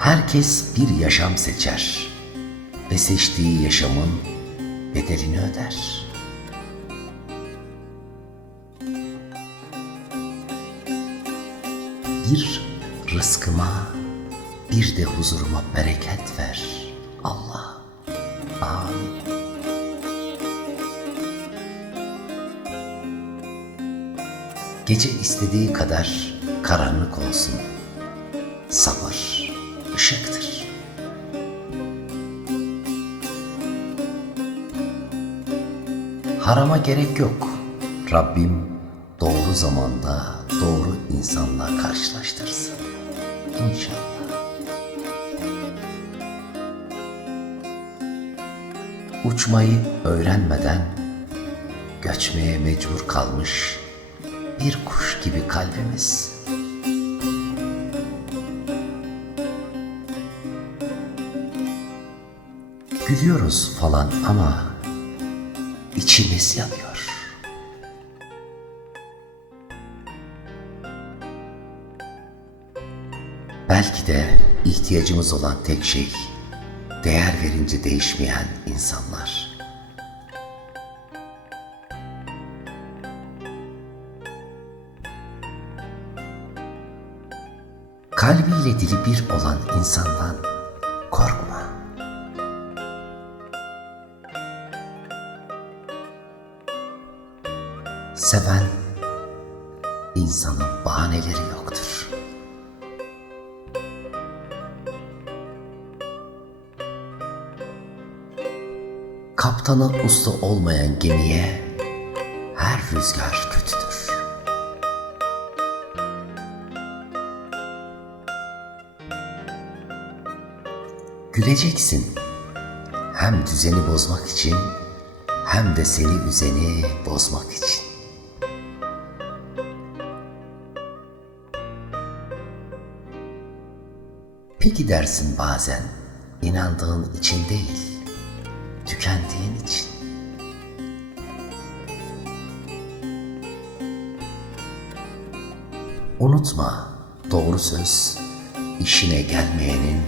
Herkes bir yaşam seçer ve seçtiği yaşamın bedelini öder. Bir rızkıma, bir de huzuruma bereket ver. Allah. Amin. Gece istediği kadar karanlık olsun. Sabır ışıktır. Harama gerek yok. Rabbim doğru zamanda doğru insanla karşılaştırsın. İnşallah. Uçmayı öğrenmeden göçmeye mecbur kalmış bir kuş gibi kalbimiz. Gülüyoruz falan ama içimiz yanıyor. Belki de ihtiyacımız olan tek şey değer verince değişmeyen insanlar. Kalbiyle dili bir olan insandan Seven insanın bahaneleri yoktur. Kaptanın usta olmayan gemiye her rüzgar kötüdür. Güleceksin. Hem düzeni bozmak için hem de seni üzeni bozmak için. Peki dersin bazen inandığın için değil, tükendiğin için. Unutma, doğru söz işine gelmeyenin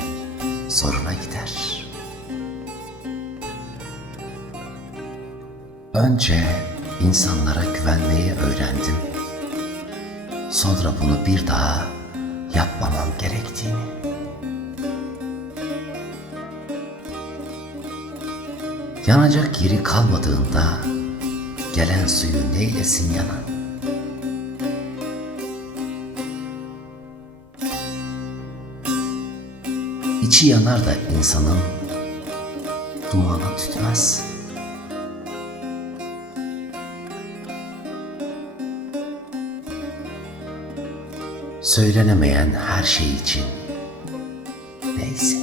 zoruna gider. Önce insanlara güvenmeyi öğrendim. Sonra bunu bir daha yapmamam gerektiğini. Yanacak yeri kalmadığında gelen suyu neylesin yanan? İçi yanar da insanın dumanı tütmez. Söylenemeyen her şey için neyse.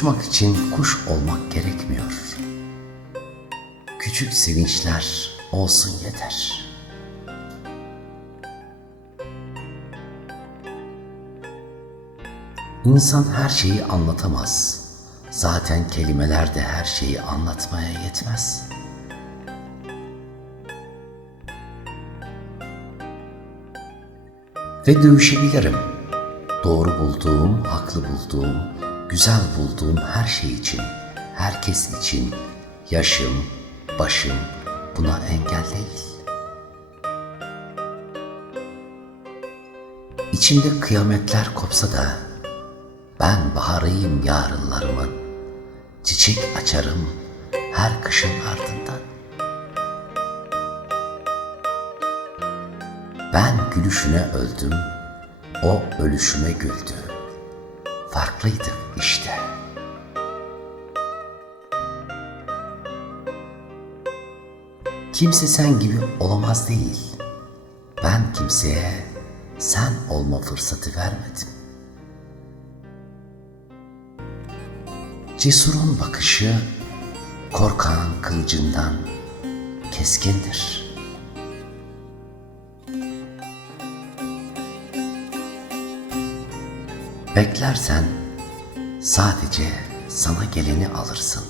Uçmak için kuş olmak gerekmiyor. Küçük sevinçler olsun yeter. İnsan her şeyi anlatamaz. Zaten kelimeler de her şeyi anlatmaya yetmez. Ve dövüşebilirim. Doğru bulduğum, haklı bulduğum, güzel bulduğum her şey için, herkes için, yaşım, başım buna engel değil. İçimde kıyametler kopsa da ben baharıyım yarınlarımın. Çiçek açarım her kışın ardından. Ben gülüşüne öldüm, o ölüşüme güldü. Farklıydık işte. Kimse sen gibi olamaz değil. Ben kimseye sen olma fırsatı vermedim. Cesurun bakışı korkağın kılıcından keskindir. Beklersen Sadece sana geleni alırsın.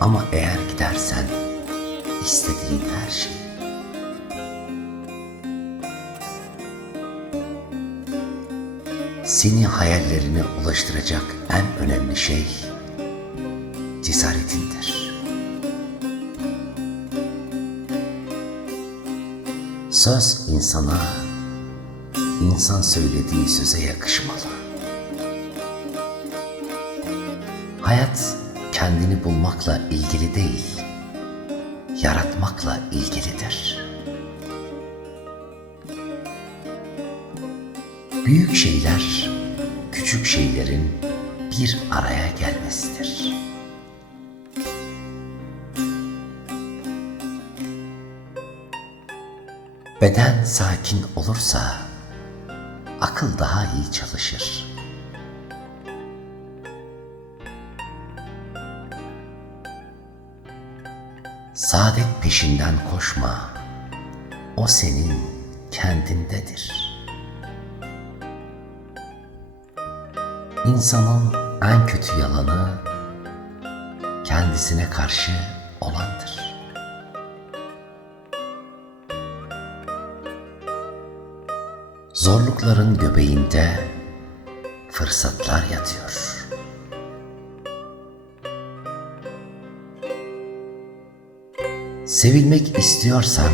Ama eğer gidersen istediğin her şeyi. Seni hayallerine ulaştıracak en önemli şey cesaretindir. Söz insana, insan söylediği söze yakışmalı. Hayat kendini bulmakla ilgili değil, yaratmakla ilgilidir. Büyük şeyler, küçük şeylerin bir araya gelmesidir. Beden sakin olursa akıl daha iyi çalışır. Saadet peşinden koşma. O senin kendindedir. İnsanın en kötü yalanı kendisine karşı olandır. Zorlukların göbeğinde fırsatlar yatıyor. Sevilmek istiyorsan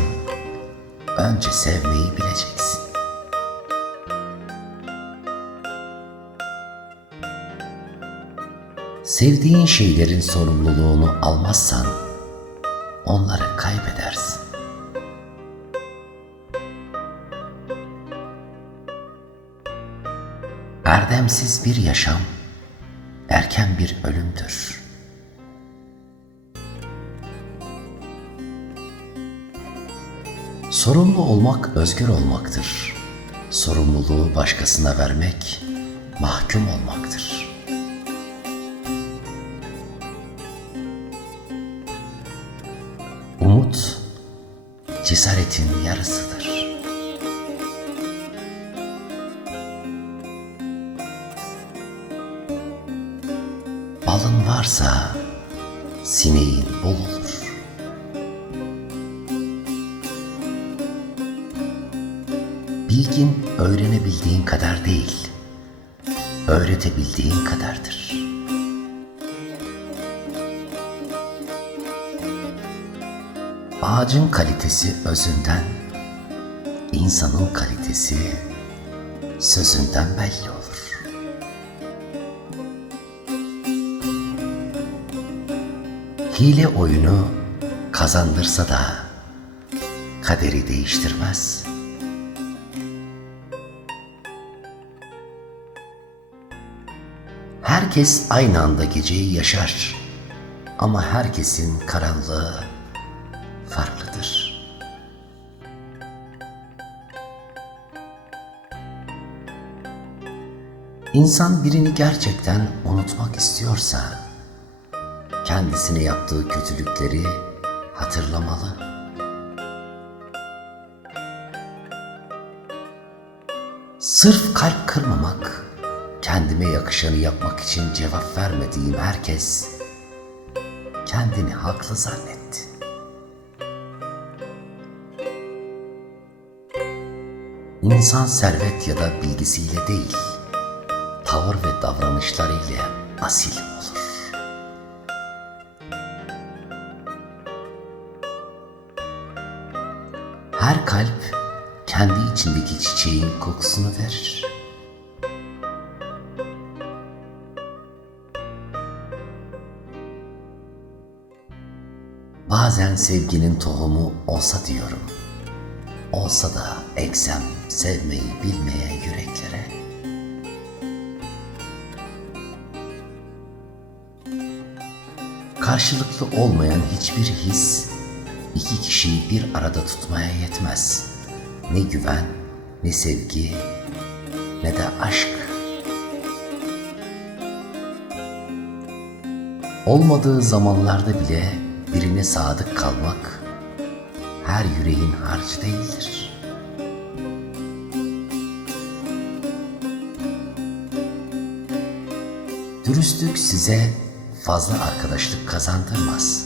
önce sevmeyi bileceksin. Sevdiğin şeylerin sorumluluğunu almazsan onları kaybedersin. Erdemsiz bir yaşam erken bir ölümdür. Sorumlu olmak özgür olmaktır. Sorumluluğu başkasına vermek mahkum olmaktır. Umut cesaretin yarısıdır. Balın varsa sineğin bol olur. Bilgin öğrenebildiğin kadar değil, öğretebildiğin kadardır. Ağacın kalitesi özünden, insanın kalitesi sözünden belli olur. Hile oyunu kazandırsa da kaderi değiştirmez. Herkes aynı anda geceyi yaşar ama herkesin karanlığı farklıdır. İnsan birini gerçekten unutmak istiyorsa kendisine yaptığı kötülükleri hatırlamalı. Sırf kalp kırmamak, kendime yakışanı yapmak için cevap vermediğim herkes kendini haklı zannetti. İnsan servet ya da bilgisiyle değil, tavır ve davranışlarıyla asil olur. Her kalp kendi içindeki çiçeğin kokusunu verir. Bazen sevginin tohumu olsa diyorum. Olsa da eksem sevmeyi bilmeyen yüreklere. Karşılıklı olmayan hiçbir his iki kişiyi bir arada tutmaya yetmez. Ne güven, ne sevgi, ne de aşk. Olmadığı zamanlarda bile birine sadık kalmak her yüreğin harcı değildir. Dürüstlük size fazla arkadaşlık kazandırmaz.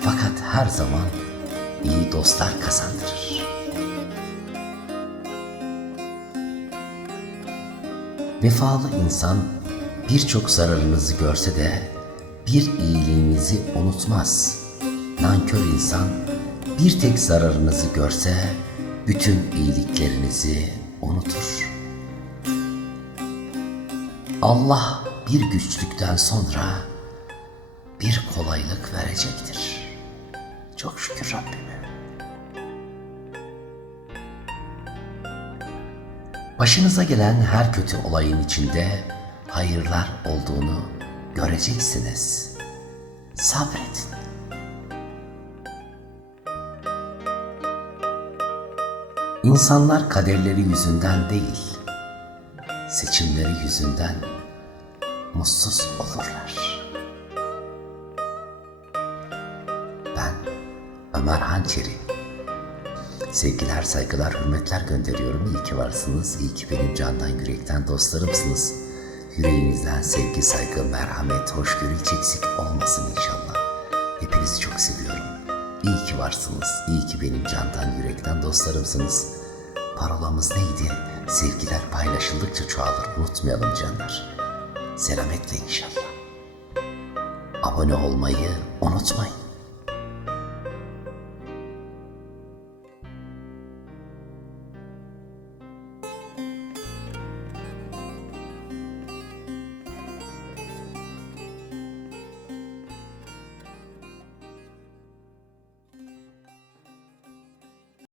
Fakat her zaman iyi dostlar kazandırır. Vefalı insan birçok zararınızı görse de bir iyiliğinizi unutmaz. Nankör insan bir tek zararınızı görse bütün iyiliklerinizi unutur. Allah bir güçlükten sonra bir kolaylık verecektir. Çok şükür Rabbime. Başınıza gelen her kötü olayın içinde hayırlar olduğunu göreceksiniz. Sabredin. İnsanlar kaderleri yüzünden değil, seçimleri yüzünden mutsuz olurlar. Ben Ömer Hançeri. Sevgiler, saygılar, hürmetler gönderiyorum. İyi ki varsınız. İyi ki benim candan yürekten dostlarımsınız. Yüreğinizden sevgi, saygı, merhamet, hoşgörü hiç eksik olmasın inşallah. Hepinizi çok seviyorum. İyi ki varsınız. İyi ki benim candan yürekten dostlarımsınız. Parolamız neydi? Sevgiler paylaşıldıkça çoğalır. Unutmayalım canlar. Selametle inşallah. Abone olmayı unutmayın.